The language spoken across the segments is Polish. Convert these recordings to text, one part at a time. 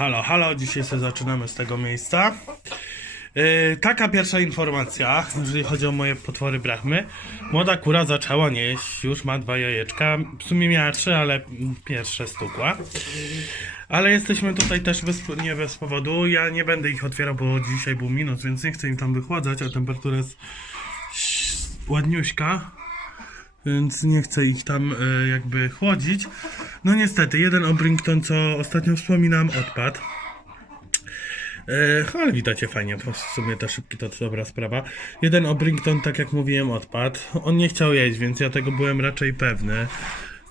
Halo, halo, dzisiaj sobie zaczynamy z tego miejsca. Yy, taka pierwsza informacja, jeżeli chodzi o moje potwory brachmy. Młoda kura zaczęła nieść, już ma dwa jajeczka. W sumie miała trzy, ale pierwsze stukła. Ale jesteśmy tutaj też bez, nie bez powodu. Ja nie będę ich otwierał, bo dzisiaj był minus, więc nie chcę im tam wychładzać, a temperatura jest ładniuśka. Więc nie chcę ich tam e, jakby chłodzić. No niestety, jeden Obrington, co ostatnio wspominałem, odpadł. E, ale widzicie fajnie, w sumie te szybki to dobra sprawa. Jeden Obrington, tak jak mówiłem, odpadł. On nie chciał jeść, więc ja tego byłem raczej pewny.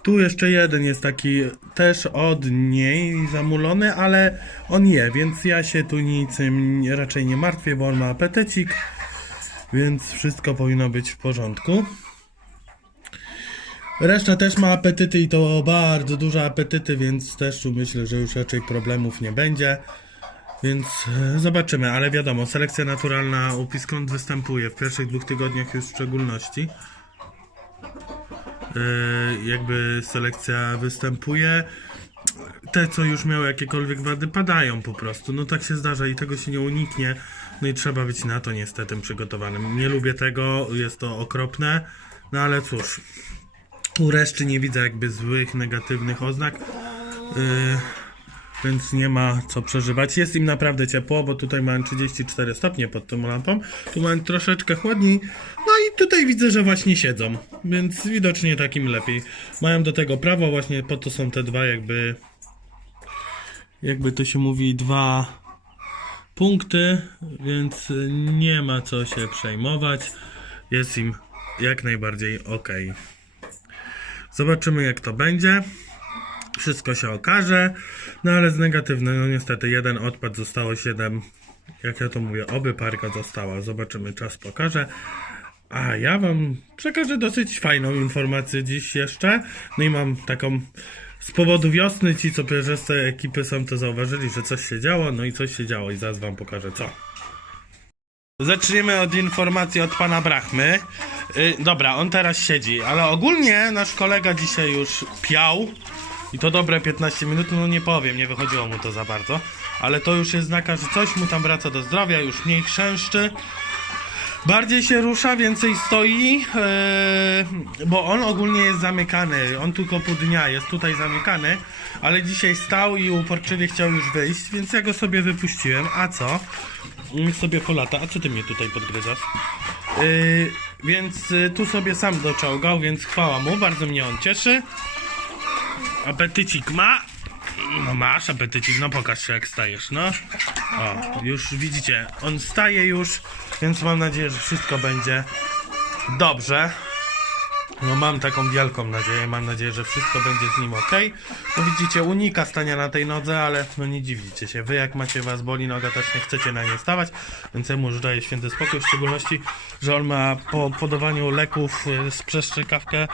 Tu jeszcze jeden jest taki też od niej zamulony, ale on je, więc ja się tu niczym raczej nie martwię, bo on ma apetecik, więc wszystko powinno być w porządku. Reszta też ma apetyty i to bardzo duże apetyty, więc też tu myślę, że już raczej problemów nie będzie. Więc e, zobaczymy, ale wiadomo, selekcja naturalna u Piskont występuje w pierwszych dwóch tygodniach już w szczególności. E, jakby selekcja występuje. Te, co już miały jakiekolwiek wady, padają po prostu. No tak się zdarza i tego się nie uniknie. No i trzeba być na to niestety przygotowanym. Nie lubię tego, jest to okropne. No ale cóż, u reszty nie widzę jakby złych, negatywnych oznak. Yy, więc nie ma co przeżywać. Jest im naprawdę ciepło, bo tutaj mam 34 stopnie pod tą lampą. Tu mam troszeczkę chłodniej. No i tutaj widzę, że właśnie siedzą. Więc widocznie takim lepiej. Mają do tego prawo, właśnie po to są te dwa jakby. Jakby to się mówi, dwa punkty, więc nie ma co się przejmować. Jest im jak najbardziej ok. Zobaczymy jak to będzie. Wszystko się okaże. No ale z negatywne, no niestety jeden odpad, zostało 7. Jak ja to mówię, oby parka została. Zobaczymy, czas pokaże. A ja wam przekażę dosyć fajną informację dziś jeszcze. No i mam taką z powodu wiosny, ci co tej ekipy są, to zauważyli, że coś się działo, no i coś się działo i zaraz wam pokażę co. Zaczniemy od informacji od pana Brachmy. Y, dobra, on teraz siedzi, ale ogólnie nasz kolega dzisiaj już piał i to dobre 15 minut, no nie powiem, nie wychodziło mu to za bardzo, ale to już jest znak, że coś mu tam wraca do zdrowia, już mniej chrzęszczy. Bardziej się rusza, więcej stoi, yy, bo on ogólnie jest zamykany. On tylko pół dnia jest tutaj zamykany, ale dzisiaj stał i uporczywie chciał już wyjść, więc ja go sobie wypuściłem. A co? Niech sobie polata. A co ty mnie tutaj podgryzasz? Yy, więc y, tu sobie sam doczołgał, więc chwała mu, bardzo mnie on cieszy. Apetycik ma. No masz apetycik, no pokaż się jak stajesz, no. O, już widzicie, on staje już, więc mam nadzieję, że wszystko będzie dobrze. No mam taką wielką nadzieję, mam nadzieję, że wszystko będzie z nim ok. No widzicie, unika stania na tej nodze, ale no nie dziwicie się. Wy jak macie was boli noga, też nie chcecie na nie stawać, więc ja mu już daję święty spokój, w szczególności, że on ma po podawaniu leków y, z przeszczykawkę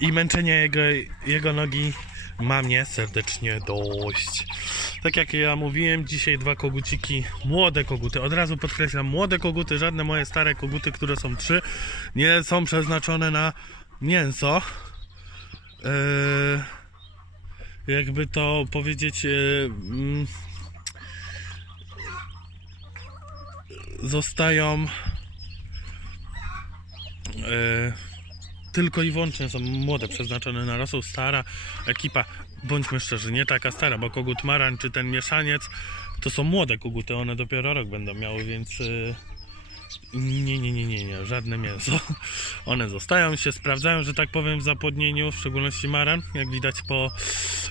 i męczenie jego, jego nogi ma mnie serdecznie dość. Tak jak ja mówiłem, dzisiaj dwa koguciki, młode koguty. Od razu podkreślam, młode koguty, żadne moje stare koguty, które są trzy, nie są przeznaczone na mięso. Eee, jakby to powiedzieć, mm, zostają eee, tylko i wyłącznie są młode, przeznaczone na rosół, stara ekipa, bądźmy szczerzy, nie taka stara, bo kogut maran czy ten mieszaniec to są młode koguty, one dopiero rok będą miały, więc yy, nie, nie, nie, nie, nie, żadne mięso. One zostają się, sprawdzają, że tak powiem, w zapłodnieniu, w szczególności maran, jak widać po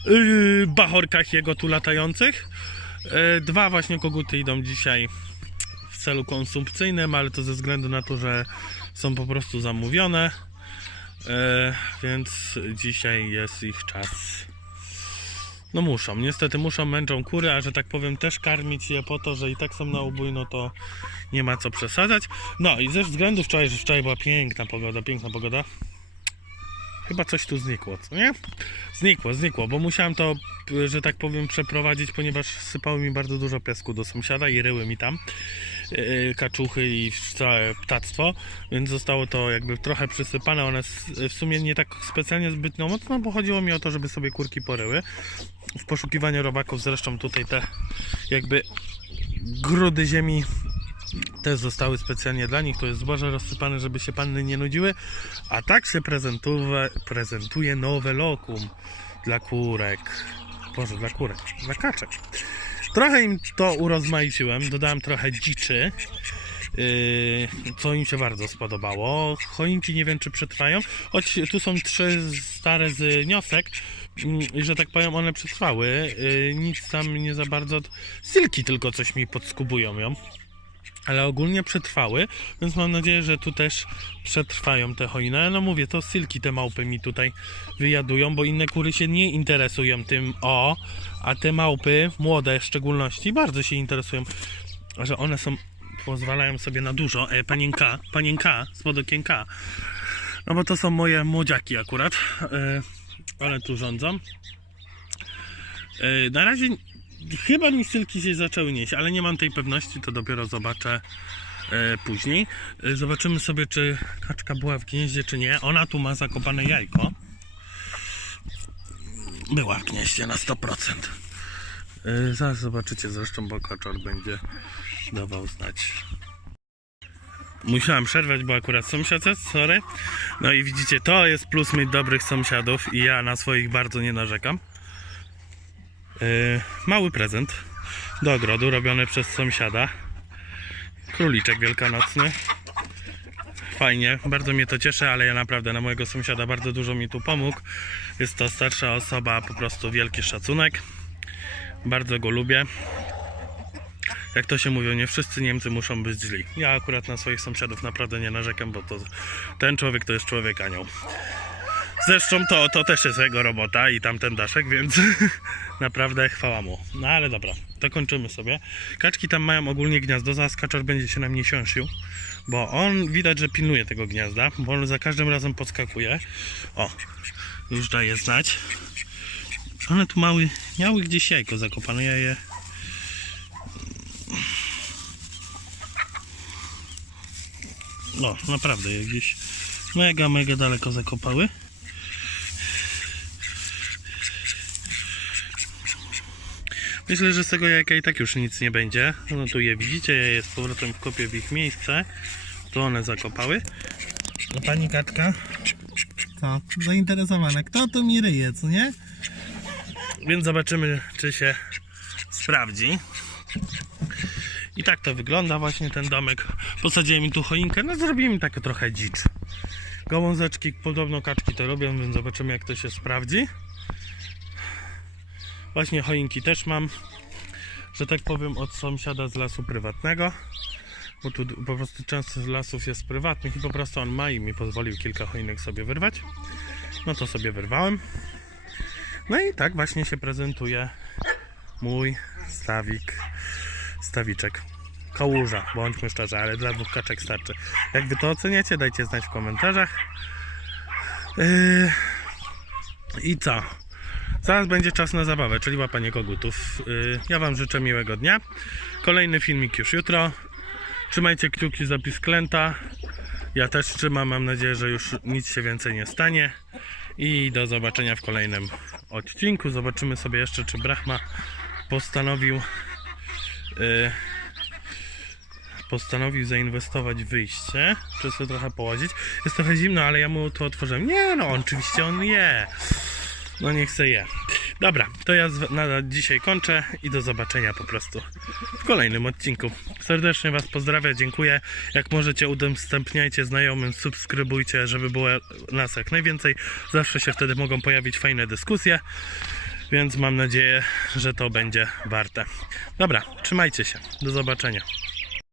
yy, bachorkach jego tu latających. Yy, dwa właśnie koguty idą dzisiaj w celu konsumpcyjnym, ale to ze względu na to, że są po prostu zamówione. E, więc dzisiaj jest ich czas. No muszą, niestety muszą, męczą kury, a że tak powiem też karmić je po to, że i tak są na ubój, no to nie ma co przesadzać. No i ze względu wczoraj, że wczoraj była piękna pogoda, piękna pogoda. Chyba coś tu znikło, co nie? Znikło, znikło, bo musiałem to, że tak powiem, przeprowadzić, ponieważ sypało mi bardzo dużo piasku do sąsiada i ryły mi tam. Yy, kaczuchy i całe ptactwo, więc zostało to jakby trochę przysypane. One w sumie nie tak specjalnie zbytnio mocno, bo chodziło mi o to, żeby sobie kurki poryły. W poszukiwaniu robaków zresztą tutaj te jakby grudy ziemi też zostały specjalnie dla nich. To jest zboże rozsypane, żeby się panny nie nudziły. A tak się prezentuje, prezentuje nowe lokum dla kurek. Boże, dla kurek, dla kaczek. Trochę im to urozmaiciłem, dodałem trochę dziczy, yy, co im się bardzo spodobało. Choinki nie wiem, czy przetrwają, choć tu są trzy stare z niosek mm, że tak powiem, one przetrwały. Yy, nic tam nie za bardzo. Silki tylko coś mi podskubują ją ale ogólnie przetrwały, więc mam nadzieję, że tu też przetrwają te hojne. No mówię, to silki te małpy mi tutaj wyjadują, bo inne kury się nie interesują tym o, a te małpy, młode w szczególności, bardzo się interesują, że one są, pozwalają sobie na dużo. E, panienka, panienka, spod okienka. No bo to są moje młodziaki akurat, e, one tu rządzą. E, na razie chyba mi sylki się zaczęły nieść, ale nie mam tej pewności, to dopiero zobaczę e, później. E, zobaczymy sobie, czy kaczka była w gnieździe, czy nie. Ona tu ma zakopane jajko. Była w gnieździe na 100%. E, zaraz zobaczycie zresztą, bo kaczor będzie dawał znać. Musiałem przerwać, bo akurat sąsiad, sorry. No i widzicie, to jest plus mieć dobrych sąsiadów i ja na swoich bardzo nie narzekam. Yy, mały prezent do ogrodu robiony przez sąsiada. Króliczek wielkanocny. Fajnie, bardzo mnie to cieszy, ale ja naprawdę na mojego sąsiada bardzo dużo mi tu pomógł. Jest to starsza osoba, po prostu wielki szacunek. Bardzo go lubię. Jak to się mówią, nie wszyscy Niemcy muszą być źli. Ja akurat na swoich sąsiadów naprawdę nie narzekam, bo to ten człowiek to jest człowiek anioł. Zresztą to, to też jest jego robota i tamten daszek, więc naprawdę chwała mu. No ale dobra, to kończymy sobie. Kaczki tam mają ogólnie gniazdo, zaraz kaczor będzie się na mnie siąsił, bo on widać, że pilnuje tego gniazda, bo on za każdym razem podskakuje. O, już daje znać. One tu mały, miały gdzieś jajko zakopane, ja je... No, naprawdę je gdzieś mega, mega daleko zakopały. Myślę, że z tego jajka i tak już nic nie będzie. No tu je widzicie, ja je z powrotem wkopię w ich miejsce. Tu one zakopały. No pani kaczka, Co? Zainteresowana. Kto tu mi ryje, co nie? więc zobaczymy, czy się sprawdzi. I tak to wygląda właśnie ten domek. Posadziłem mi tu choinkę, no zrobiłem mi takie trochę dzicz. Gałązeczki, podobno kaczki to robią, więc zobaczymy jak to się sprawdzi. Właśnie choinki też mam, że tak powiem, od sąsiada z lasu prywatnego. Bo tu po prostu często z lasów jest prywatnych i po prostu on ma i mi pozwolił kilka choinek sobie wyrwać. No to sobie wyrwałem. No i tak właśnie się prezentuje mój stawik, stawiczek. Kałuża, bądźmy szczerzy, ale dla dwóch kaczek starczy. Jak wy to oceniacie, dajcie znać w komentarzach. Yy... I co? Zaraz będzie czas na zabawę, czyli łapanie kogutów. Yy, ja Wam życzę miłego dnia. Kolejny filmik już jutro. Trzymajcie kciuki za pisklęta. Ja też trzymam, mam nadzieję, że już nic się więcej nie stanie. I do zobaczenia w kolejnym odcinku. Zobaczymy sobie jeszcze, czy Brahma postanowił yy, postanowił zainwestować w wyjście. Czy sobie trochę połazić. Jest trochę zimno, ale ja mu to otworzyłem. Nie no, oczywiście on je. No niech se je. Dobra, to ja na dzisiaj kończę i do zobaczenia po prostu w kolejnym odcinku. Serdecznie Was pozdrawiam, dziękuję. Jak możecie udostępniajcie znajomym, subskrybujcie, żeby było nas jak najwięcej. Zawsze się wtedy mogą pojawić fajne dyskusje, więc mam nadzieję, że to będzie warte. Dobra, trzymajcie się. Do zobaczenia.